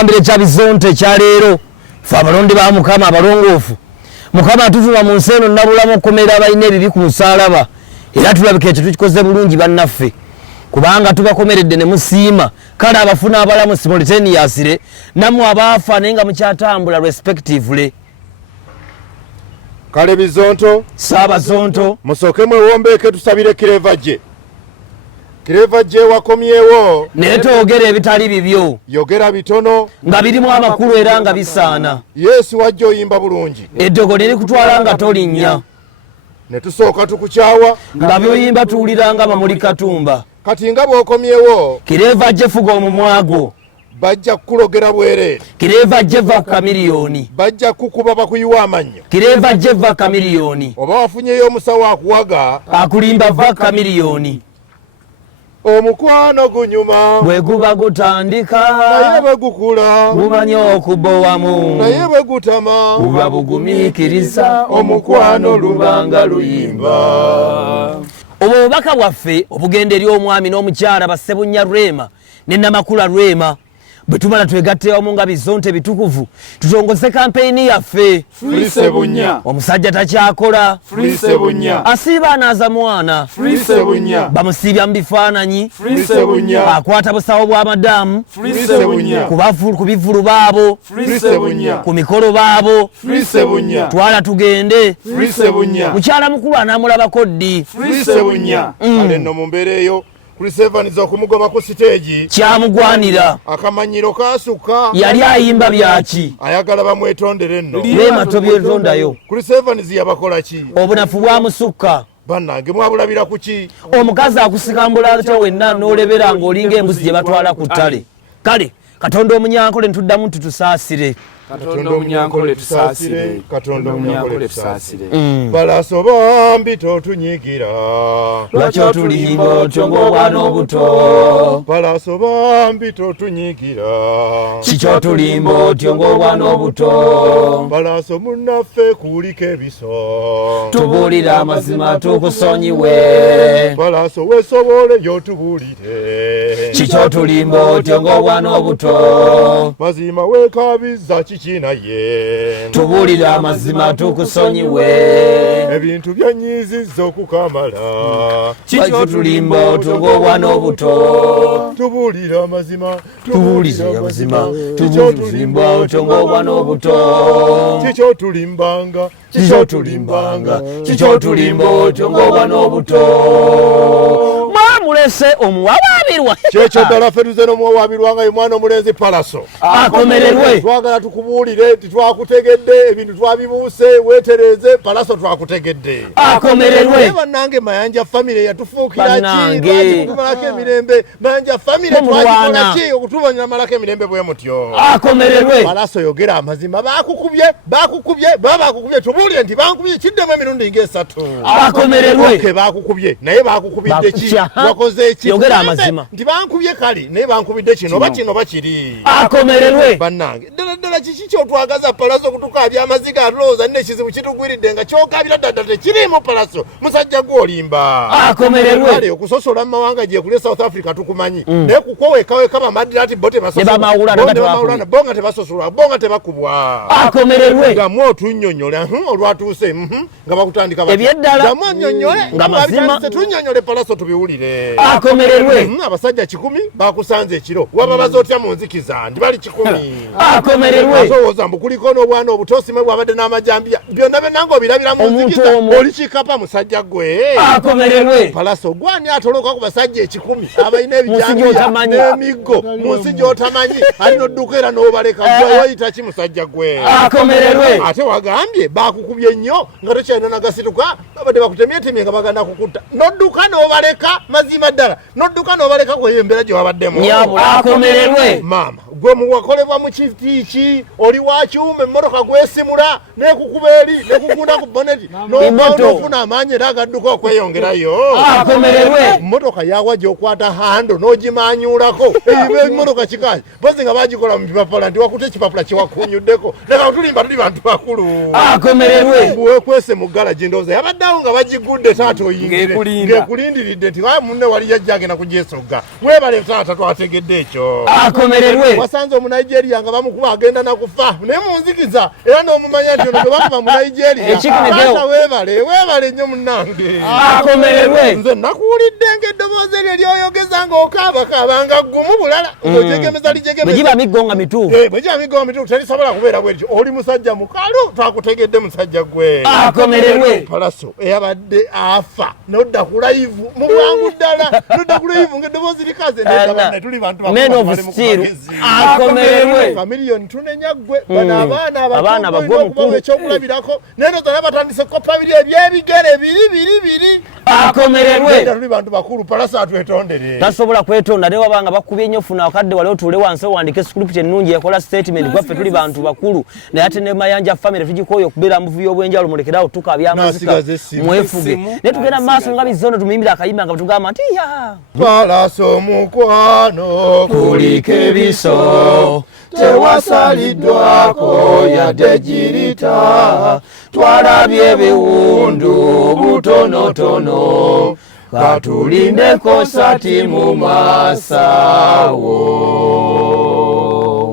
bagambire kya bizonte kya leero fe abalonde ba Mukama abalongoofu Mukama atutuma mu nsi eno nabulamu okukomera abalina ebibi ku musaalaba era tulabika ekyo tukikoze bulungi bannaffe kubanga tubakomeredde ne musiima kale abafuna abalamu simultaneously nammwe abaafa naye nga mukyatambula respectively. Kale bizonto Saabazonto musooke mwewombeeke tusabire Kireva gye wakomyewo naye toogera ebitali bibyo yogera bitono nga birimu amakulu era nga bisaana. Yesu wajja oyimba bulungi Eddogo lirikutwala nga tolinnya ne tusooka tukukyawa nga byoyimba tuwulira nga Mamuli Katumba. kati nga bw'okomyewo Kireva ajje fuga omumwa gwo bajja kukulogera bwereere Kireva ajje va kamiliyoni bajja kukuba bakuyiwa amannyo Kireva ajje va kamiliyoni oba wafunyeyo omusawo akuwaga akulimba va kamiliyoni omukwano gunyuma bwe guba gutandika naye bwe gukula gumanye okubowamu naye bwe gutama buba bugumiikiriza omukwano lubanga luyimba. Obwo obubaka bwaffe obugenda eri omwami n'omukyala Bassebunya Rwema ne Namakula Rwema bwe tumala twegatte wamu nga bizonte bitukuvu tutongoze kampeyini yaffe Free Ssebunya omusajja takyakola Free Ssebunya asiiba anaaza mwana Free Ssebunya bamusiibya mu bifaananyi Free Ssebunya akwata busawo bw'amadamu Free Ssebunya ku bivulu baabo Free Ssebunya ku mikolo baabo Free Ssebunya twala tugende Free Ssebunya mukyala mukulu anaamulabako ddi Free Ssebunya kale nno mu mbeera eyo Chris Evans okumugoma ku stage kyamugwanira akamanyiro kasukka yali ayimba byaki ayagala bamwetondere nno Rwema tobyetondayo Chris Evans yabakola ki obunafu bwamusukka bannange mwabulabira ku ki omukazi akusikambula atya wenna n'olebera ng'olinga embuzi gye batwala ku ttale kale Katonda omunyankole ntuddamu tutusaasire Katonda omunyankole tusaasire Katonda omunyankole tusaasire balaso bambi totunyigira lwaki otulimba otyo ng'obwana obuto balaso bambi totunyigira kiki otulimba otyo ng'obwana obuto balaso munnaffe kuulika ebiso tubuulira amazima tukusonyiwe balaso weesobole y'otubuulire kiki otulimba otyo ng'obwana obuto mazima weekabiza kiki naye tubuulira amazima tukusonyiwe ebintu byanyiizizza okukamala kiki otulimba otyo ng'obwana obuto tubuulira amazima tubuulira amazima tubuulira otyo ng'obwana obuto kiki otulimbanga kiki otulimbanga kiki otulimba otyo ng'obwana obuto mwamulese omuwawaabirwa kyekyo ddala ffe tuze n'omuwawaabirwanga ye mwana omulenzi Palaso akomererwe twagala tukubuulire titwakutegedde ebintu twabibuuse weetereze Palaso twakutegedde akomererwe bannange Mayanja famire yatufuukira ki Bannange. okutumalako emirembe Mayanja famire twagikola ki okutubanyulamalako emirembe bwe mutyo akomererwe Palaso yogera amazima bakukubye baba bakukubye tubuulire nti bankubye kiddemu emirundi ng'esatu akomererwe ke bakukubye naye bakukubidde ki wakoze ki yogera amazima nti bankubye kale naye bankubidde kino oba kino oba kiri akomererwe bannange ddala kiki kyotwagaza Palaso kutukaabya amaziga atulowooza nne ekizibu kitugwiridde nga kyokabira ddala tekiriimu Palaso musajja gwolimba akomererwe kale okusosola mu mawanga gyekuli South Africa tukumanyi naye kukwewekaweka bamadirati bo bamawulana bonga tebasosolwa bonga tebakubwa akomererwe gamwe otunnyonnyola olwatuuse nga bakutandika ebyeddala gamwe onnyonnyole nga mazima tunnyonnyole Palaso tubiwulire akomererwe abasajja 10 bakusanze ekiro wababaza otya mu nzikiza ndi bali 10 akomererwe asowooza mbu kuliko n'obwana obutoosime bwabadde n'amajambya byonna byenanga obirabira mu nzikiza oli kikapa musajja gwe akomererwe Palaso gwani atoloka ku basajja 10 abalina ebijambya n'emiggo mu nsi gy'otamanyi alina odduka era n'obaleka wayita ki musajja gwe akomererwe ate wagambye bakukubye nnyo nga tokyalina nagasituka babadde bakutemyetemye nga bagenda kukutta nodduka n'obaleka mazima ddala nodduka n'obaleka kweyo embeera gye wabaddemu nyabula akomererwe maama gwe muwakolebwa mu kitiiki oli wakyuma emmotoka gwesimula nekukuba eri nekugunda ku boneti n'ofuna amaanyi era agadduka okweyongerayo akomererwe mmotoka yawa gy'okwata hando n'ogimanyuulako eyo emmotoka kikazi bozi nga bagikola mu bipapula nti wakuta ekipapula kyewakunyuddeko leka tulimba tuli bantu bakulu akomererwe wekwese mu galaji ndowooza yabaddeawo nga bagigudde taata oyingire ng'ekulindiridde nti munne wali yajja agenda kugyesogga webale taata twategedde ekyo akomererwe basanze mu Nigeria nga bamukuba agenda na kufa ne munzikiza era no mumanya nti ono bakuba mu Nigeria ata webale nnyo munnange akomererwe nze nakuwulidde ng'eddoboozi eryo lyoyogeza ng'okaabanga gumu bulala ng'ojegemeza lijegemeza bwe giba miggonga mituufu bwe giba miggonga mituufu terisobola kubeera bwetyo oli musajja mukalu twakutegedde musajja gwe akomererwe palaso eyabadde afa nodda ku live mu bwangu ddala nodda ku live ng'eddoboozi likaze nedda tuli bantu akomererwe familiyoni tunenya ggwe bano abaana abagomukuba ekyokulabirako naye nozana batandise koppa biri ebyebigere biri akomererwe tuli bantu bakulu palasa atwetondere tasobola kwetonda ne wabanga bakubye nnyo funa akadde wali otuule wansi owandike script ennungi ekola statement gwaffe tuli bantu bakulu naye ate ne Mayanja family tugikoyo okubeera mu buvuyo obw'enjawulo mulekerawo tukabya amazika mwefuge naye tugenda mu maaso nga bizono tumiyimbira akayimba nga batugamba nti ya palasa omukwano kuliko ebiso tewasaliddwako yadde girita twalabye ebiwundu butonotono katulindeko sati mu maasawo